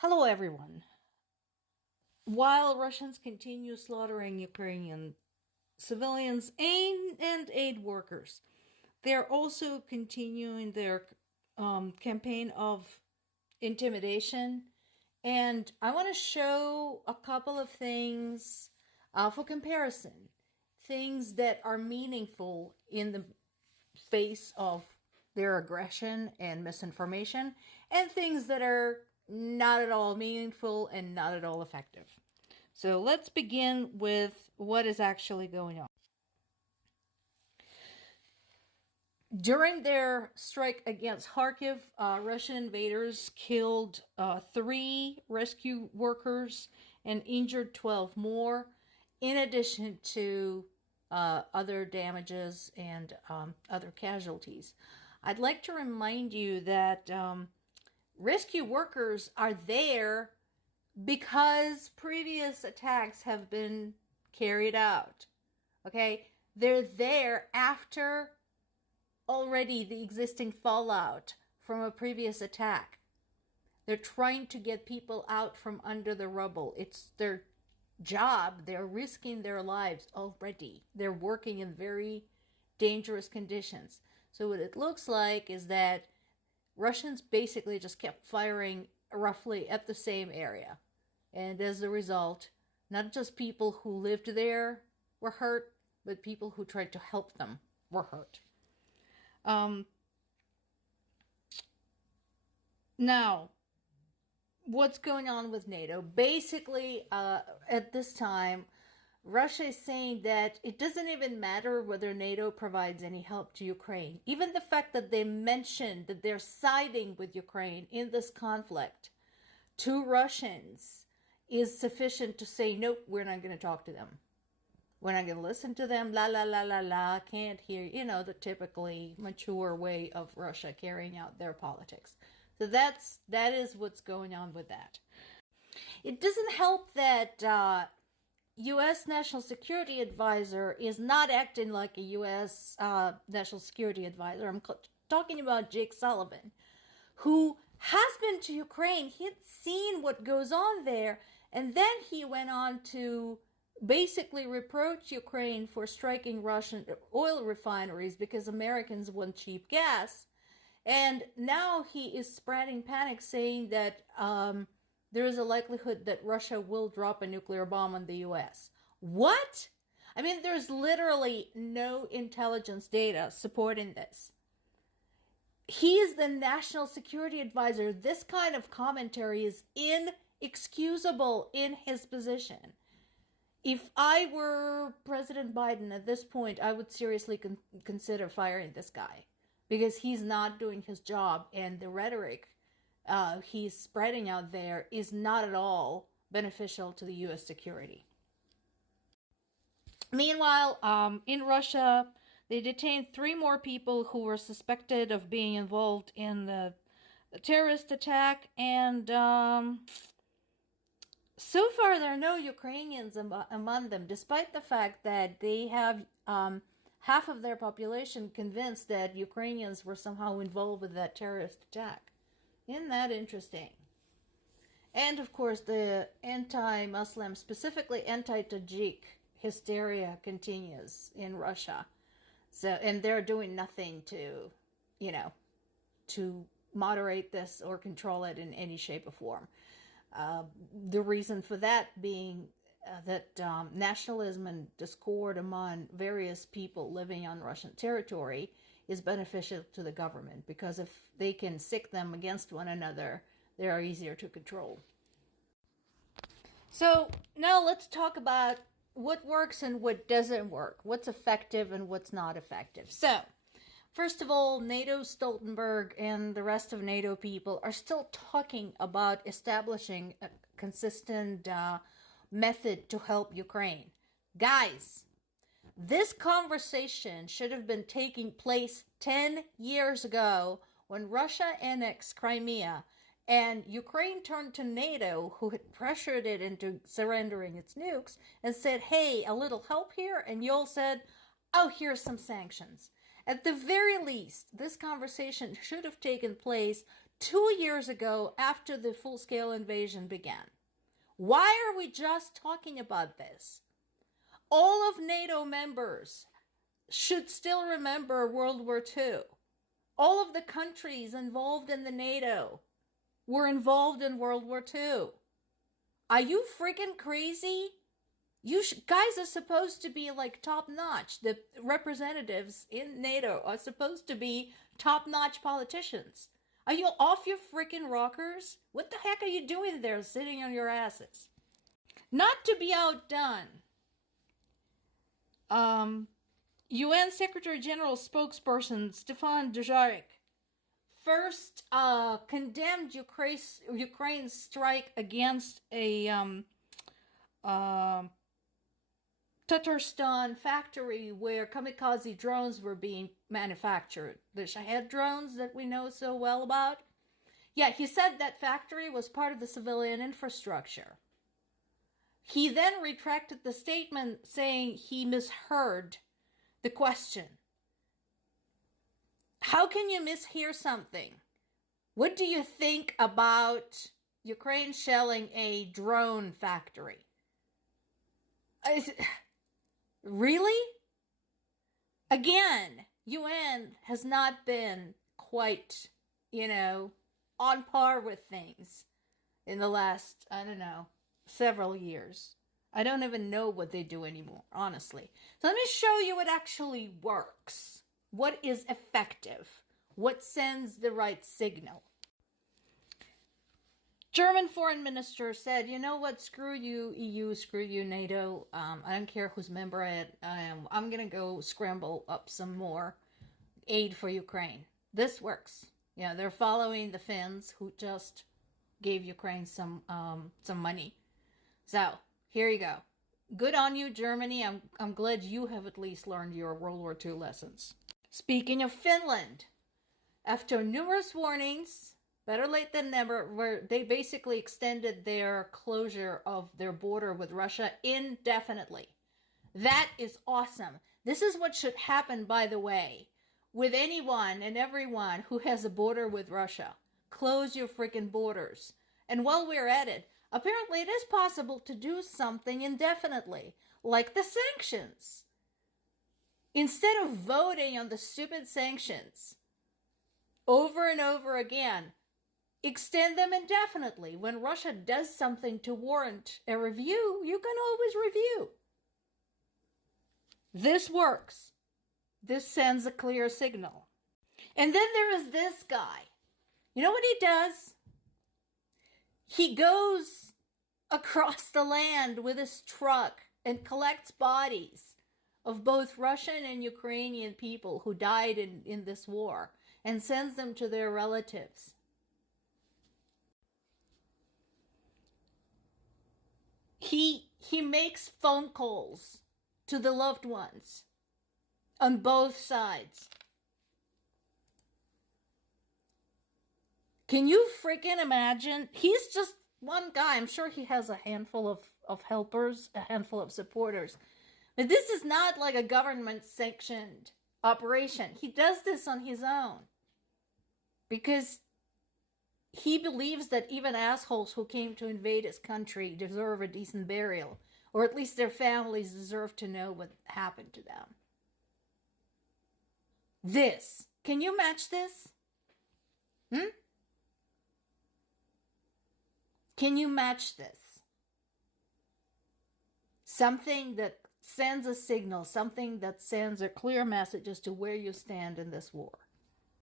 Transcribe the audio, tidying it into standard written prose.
Hello, everyone. While Russians continue slaughtering Ukrainian civilians and aid workers, they're also continuing their campaign of intimidation. And I want to show a couple of things for comparison, things that are meaningful in the face of their aggression and misinformation, and things that are not at all meaningful and not at all effective. So let's begin with what is actually going on. During their strike against Kharkiv, Russian invaders killed 3 rescue workers and injured 12 more, in addition to other damages and other casualties. I'd like to remind you that rescue workers are there because previous attacks have been carried out. Okay? They're there after already the existing fallout from a previous attack. They're trying to get people out from under the rubble. It's their job. They're risking their lives already. They're working in very dangerous conditions. So what it looks like is that Russians basically just kept firing roughly at the same area. And as a result, not just people who lived there were hurt, but people who tried to help them were hurt. Now, what's going on with NATO? Basically, at this time, Russia is saying that it doesn't even matter whether NATO provides any help to Ukraine. Even the fact that they mentioned that they're siding with Ukraine in this conflict to Russians is sufficient to say, nope, we're not going to talk to them. We're not going to listen to them, la, la, la, la, la, can't hear, the typically mature way of Russia carrying out their politics. So that is what's going on with that. It doesn't help that U.S. National Security Advisor is not acting like a U.S. National Security Advisor. I'm talking about Jake Sullivan, who has been to Ukraine. He had seen what goes on there, and then he went on to basically reproach Ukraine for striking Russian oil refineries because Americans want cheap gas. And now he is spreading panic, saying that there is a likelihood that Russia will drop a nuclear bomb on the U.S. What? I mean, there's literally no intelligence data supporting this. He is the national security advisor. This kind of commentary is inexcusable in his position. If I were President Biden at this point, I would seriously consider firing this guy because he's not doing his job, and the rhetoric he's spreading out there is not at all beneficial to the U.S. security. Meanwhile, in Russia, they detained 3 more people who were suspected of being involved in the terrorist attack, and so far, there are no Ukrainians among them, despite the fact that they have half of their population convinced that Ukrainians were somehow involved with that terrorist attack. Isn't that interesting? And of course, the anti-Muslim, specifically anti-Tajik hysteria continues in Russia. So, and they're doing nothing to, to moderate this or control it in any shape or form. The reason for that being that nationalism and discord among various people living on Russian territory is beneficial to the government, because if they can sick them against one another, they are easier to control. So now let's talk about what works and what doesn't work, what's effective and what's not effective. So, first of all, NATO Stoltenberg and the rest of NATO people are still talking about establishing a consistent method to help Ukraine. Guys, this conversation should have been taking place 10 years ago when Russia annexed Crimea and Ukraine turned to NATO, who had pressured it into surrendering its nukes, and said, hey, a little help here, and you all said, oh, here's some sanctions. At the very least, this conversation should have taken place 2 years ago after the full-scale invasion began. Why are we just talking about this? All of NATO members should still remember World War II. All of the countries involved in the NATO were involved in World War II. Are you freaking crazy? You guys are supposed to be like top-notch. The representatives in NATO are supposed to be top-notch politicians. Are you off your freaking rockers? What the heck are you doing there sitting on your asses? Not to be outdone, UN Secretary General spokesperson Stefan Dujarric first condemned Ukraine's strike against a Tatarstan factory where kamikaze drones were being manufactured. The Shahed drones that we know so well about. Yeah, he said that factory was part of the civilian infrastructure. He then retracted the statement, saying he misheard the question. How can you mishear something? What do you think about Ukraine shelling a drone factory? Really? Again, UN has not been quite, on par with things in the last, several years. I don't even know what they do anymore, honestly. So let me show you what actually works. What is effective? What sends the right signal? German foreign minister said, you know what, screw you EU, screw you NATO, I don't care whose member I am, I'm going to go scramble up some more aid for Ukraine. This works. Yeah, they're following the Finns who just gave Ukraine some money. So, here you go. Good on you, Germany. I'm glad you have at least learned your World War II lessons. Speaking of Finland, after numerous warnings, better late than never, where they basically extended their closure of their border with Russia indefinitely. That is awesome. This is what should happen, by the way, with anyone and everyone who has a border with Russia. Close your freaking borders. And while we're at it, apparently it is possible to do something indefinitely, like the sanctions. Instead of voting on the stupid sanctions over and over again, extend them indefinitely. When Russia does something to warrant a review, you can always review. This works. This sends a clear signal. And then there is this guy. You know what he does? He goes across the land with his truck and collects bodies of both Russian and Ukrainian people who died in this war and sends them to their relatives. He makes phone calls to the loved ones on both sides. Can you freaking imagine? He's just one guy. I'm sure he has a handful of helpers, a handful of supporters. But this is not like a government-sanctioned operation. He does this on his own. Because he believes that even assholes who came to invade his country deserve a decent burial. Or at least their families deserve to know what happened to them. This. Can you match this? Can you match this? Something that sends a signal, something that sends a clear message as to where you stand in this war.